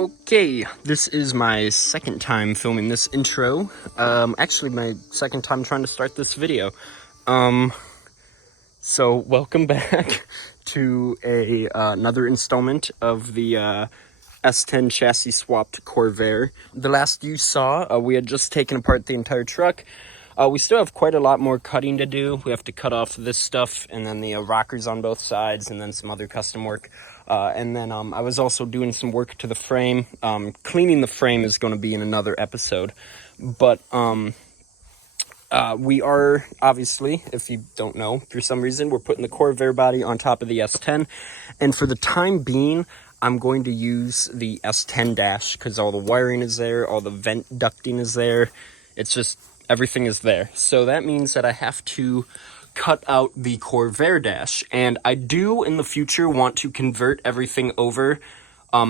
Okay, this is my second time filming this intro. Actually my second time trying to start this video. So welcome back to another installment of the S10 chassis swapped Corvair. The last you saw, we had just taken apart the entire truck. We still have quite a lot more cutting to do. We have to cut off this stuff and then the rockers on both sides and then some other custom work. And then I was also doing some work to the frame. Cleaning the frame is going to be in another episode. But we are, obviously, if you don't know, for some reason, we're putting the Corvair body on top of the S10. And for the time being, I'm going to use the S10 dash because all the wiring is there, all the vent ducting is there. It's just, everything is there. So that means that I have to cut out the Corvair dash, and I do in the future want to convert everything over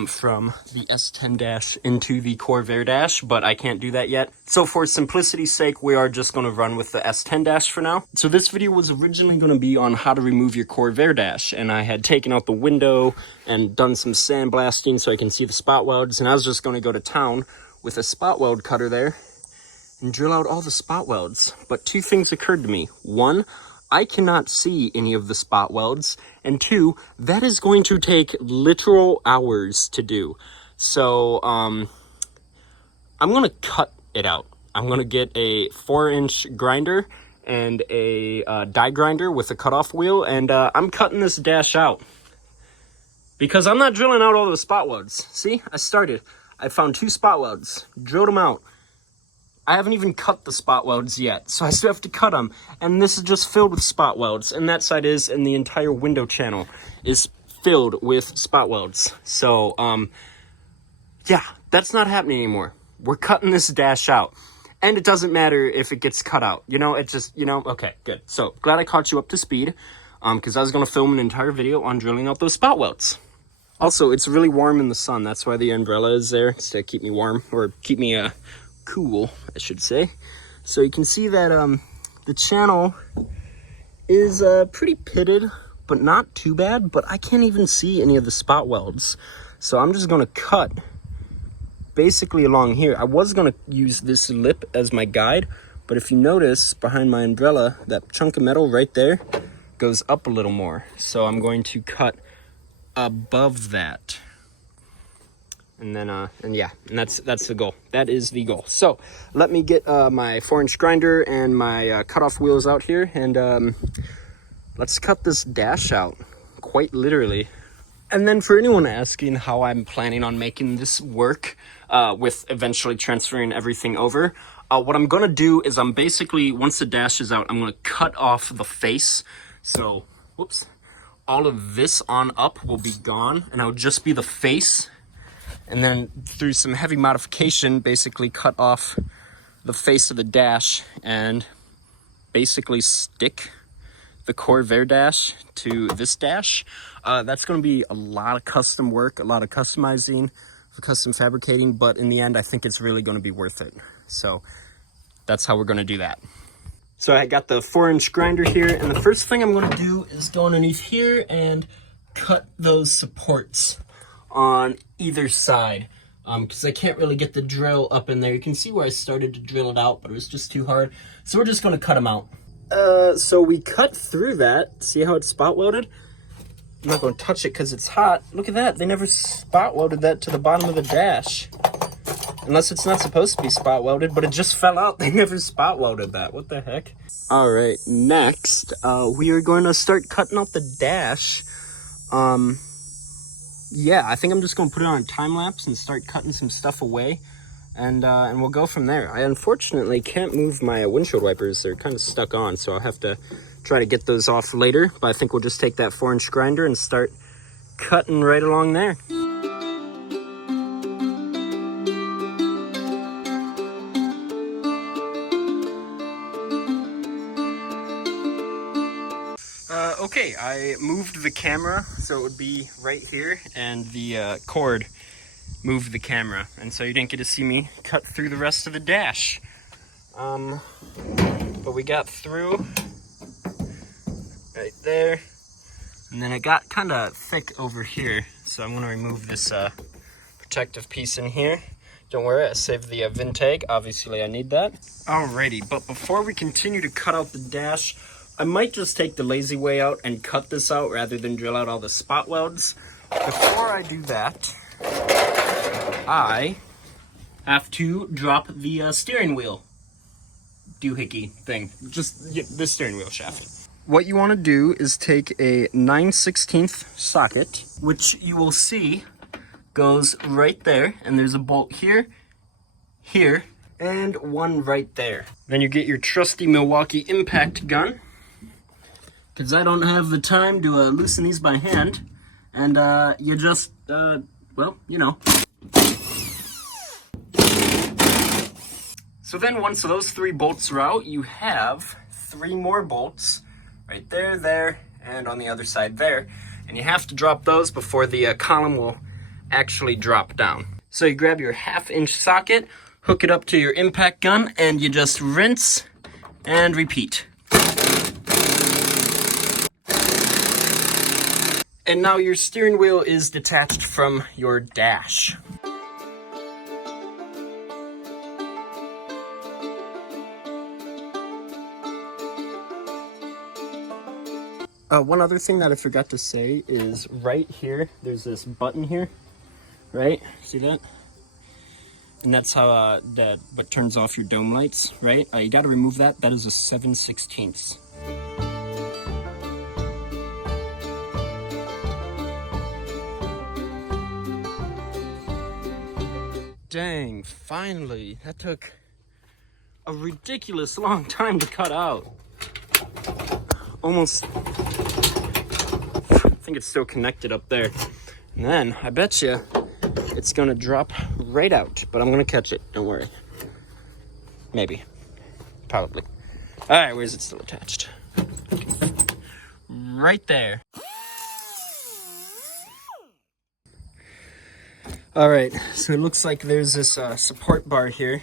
from the S10 dash into the Corvair dash, but I can't do that yet. So for simplicity's sake, we are just going to run with the S10 dash for now. So this video was originally going to be on how to remove your Corvair dash, and I had taken out the window and done some sandblasting so I can see the spot welds, and I was just going to go to town with a spot weld cutter there and drill out all the spot welds. But two things occurred to me. One, I cannot see any of the spot welds, and two, that is going to take literal hours to do. So I'm gonna cut it out. I'm gonna get a 4-inch grinder and a die grinder with a cutoff wheel, and I'm cutting this dash out because I'm not drilling out all the spot welds. See, I found 2 spot welds, drilled them out. I haven't even cut the spot welds yet, so I still have to cut them. And this is just filled with spot welds. And that side is, and the entire window channel is filled with spot welds. So, yeah, that's not happening anymore. We're cutting this dash out. And it doesn't matter if it gets cut out. You know, it just, okay, good. So, glad I caught you up to speed, because I was going to film an entire video on drilling out those spot welds. Also, it's really warm in the sun. That's why the umbrella is there, it's to keep me warm, or keep me, cool, I should say. So you can see that the channel is pretty pitted, but not too bad, but I can't even see any of the spot welds. So I'm just gonna cut basically along here. I was gonna use this lip as my guide, but if you notice behind my umbrella, that chunk of metal right there goes up a little more. So I'm going to cut above that. And then, and that's the goal. That is the goal. So let me get my 4-inch grinder and my cutoff wheels out here, and let's cut this dash out, quite literally. And then for anyone asking how I'm planning on making this work with eventually transferring everything over, what I'm gonna do is I'm basically, once the dash is out, I'm gonna cut off the face. So, whoops, all of this on up will be gone, and it'll just be the face. And then through some heavy modification, basically cut off the face of the dash and basically stick the Corvair dash to this dash. That's going to be a lot of custom work, a lot of customizing, custom fabricating, but in the end, I think it's really going to be worth it. So that's how we're going to do that. So I got the 4-inch grinder here, and the first thing I'm going to do is go underneath here and cut those supports on either side, because I can't really get the drill up in there. You can see where I started to drill it out, but it was just too hard. So we're just going to cut them out. So we cut through that. See how it's spot welded? I'm not going to touch it because it's hot. Look at that. They never spot welded that to the bottom of the dash. Unless it's not supposed to be spot welded, but it just fell out. They never spot welded that. What the heck? All right, next, we are going to start cutting out the dash. Yeah, I think I'm just going to put it on time lapse and start cutting some stuff away, and we'll go from there. I unfortunately can't move my windshield wipers. They're kind of stuck on, so I'll have to try to get those off later, but I think we'll just take that 4-inch grinder and start cutting right along there. Okay, I moved the camera so it would be right here, and the cord moved the camera, and so you didn't get to see me cut through the rest of the dash. But we got through right there, and then it got kind of thick over here, so I'm going to remove this protective piece in here. Don't worry, I saved the VIN tag. Obviously, I need that. Alrighty, but before we continue to cut out the dash, I might just take the lazy way out and cut this out rather than drill out all the spot welds. Before I do that, I have to drop the steering wheel doohickey thing. Just the steering wheel shaft. What you want to do is take a 9/16 socket, which you will see goes right there, and there's a bolt here, here, and one right there. Then you get your trusty Milwaukee impact gun, because I don't have the time to loosen these by hand, and you just, well, you know. So then once those 3 bolts are out, you have 3 more bolts right there, there, and on the other side there, and you have to drop those before the column will actually drop down. So you grab your 1/2-inch socket, hook it up to your impact gun, and you just rinse and repeat. And now your steering wheel is detached from your dash. One other thing that I forgot to say is right here, there's this button here, right? See that? And that's how what turns off your dome lights, right? You got to remove that. That is a 7/16. Dang, finally. That took a ridiculous long time to cut out. Almost, I think it's still connected up there. And then, I bet you, it's gonna drop right out, but I'm gonna catch it, don't worry. Maybe, probably. All right, where's it still attached? Right there. All right, so it looks like there's this support bar here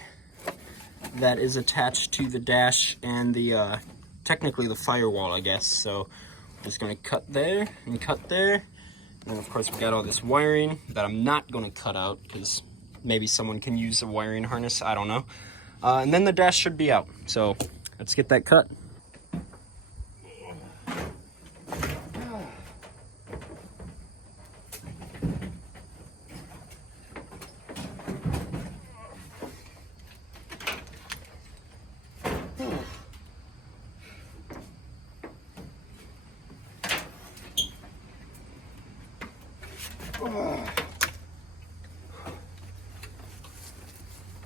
that is attached to the dash and the, technically the firewall, I guess. So I'm just gonna cut there and cut there. And of course we got all this wiring that I'm not gonna cut out because maybe someone can use a wiring harness, I don't know. And then the dash should be out. So let's get that cut.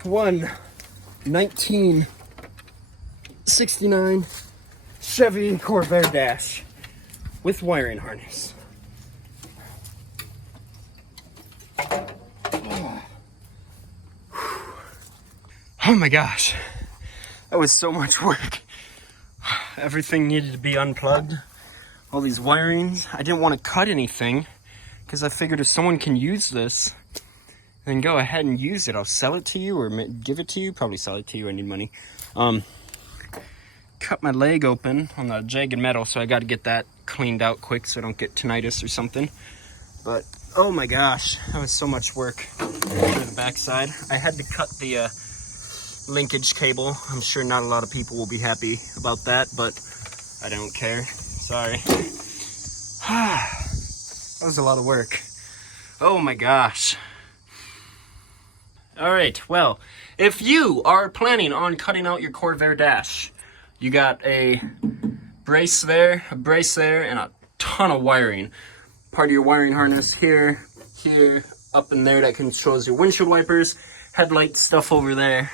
One 1969 Chevy Corvair dash with wiring harness. Oh my gosh, that was so much work. Everything needed to be unplugged. All these wirings. I didn't want to cut anything because I figured if someone can use this, then go ahead and use it. I'll sell it to you or give it to you. Probably sell it to you. I need money. Cut my leg open on the jagged metal, so I got to get that cleaned out quick so I don't get tinnitus or something. But oh my gosh, that was so much work for the backside. I had to cut the linkage cable. I'm sure not a lot of people will be happy about that, but I don't care. Sorry. That was a lot of work. Oh my gosh. All right, well, if you are planning on cutting out your Corvair dash, you got a brace there, and a ton of wiring. Part of your wiring harness here, here, up in there that controls your windshield wipers, headlight stuff over there.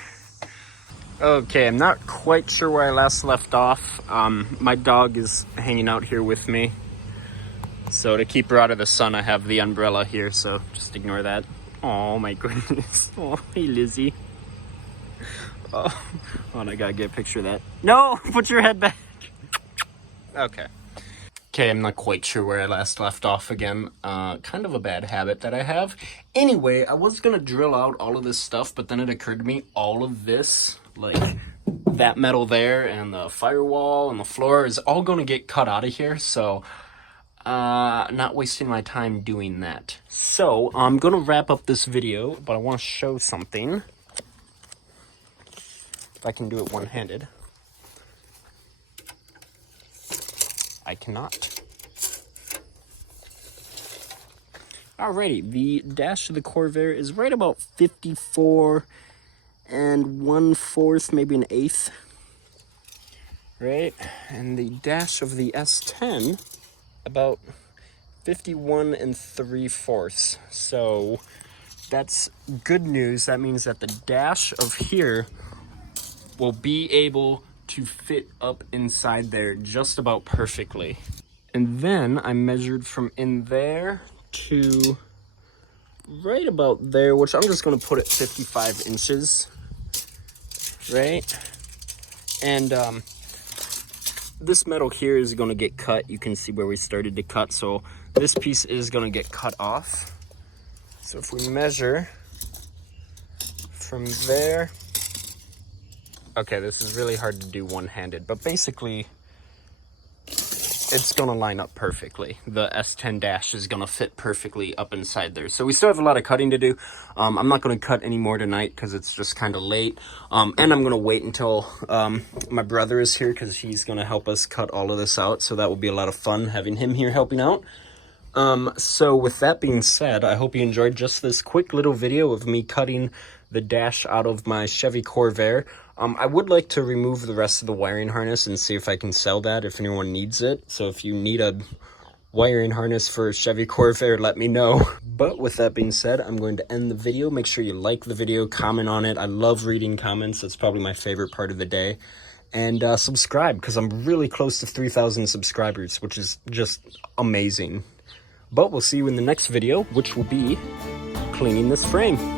Okay, I'm not quite sure where I last left off. My dog is hanging out here with me. So to keep her out of the sun, I have the umbrella here, so just ignore that. Oh my goodness. Oh, hey Lizzie. Oh, I gotta get a picture of that. No, put your head back. Okay. Okay, I'm not quite sure where I last left off again. Kind of a bad habit that I have. Anyway, I was gonna drill out all of this stuff, but then it occurred to me all of this, like that metal there and the firewall and the floor is all gonna get cut out of here. So not wasting my time doing that. So I'm gonna wrap up this video, but I want to show something. If I can do it one-handed. I cannot. Alrighty, the dash of the Corvair is right about 54 and 1/4, maybe an eighth. Right? And the dash of the S10, about 51 and 3/4. So that's good news. That means that the dash of here will be able to fit up inside there just about perfectly. And then I measured from in there to right about there, which I'm just going to put at 55 inches, right? And this metal here is going to get cut. You can see where we started to cut, so this piece is going to get cut off. So if we measure from there, okay, this is really hard to do one-handed, but basically it's gonna line up perfectly. The S10 dash is gonna fit perfectly up inside there. So we still have a lot of cutting to do. I'm not gonna cut any more tonight because it's just kind of late. And I'm gonna wait until my brother is here because he's gonna help us cut all of this out. So that will be a lot of fun having him here helping out. So with that being said, I hope you enjoyed just this quick little video of me cutting the dash out of my Chevy Corvair. I would like to remove the rest of the wiring harness and see if I can sell that if anyone needs it. So if you need a wiring harness for a Chevy Corvair, let me know. But with that being said, I'm going to end the video. Make sure you like the video, comment on it. I love reading comments. That's probably my favorite part of the day. And subscribe, because I'm really close to 3,000 subscribers, which is just amazing. But we'll see you in the next video, which will be cleaning this frame.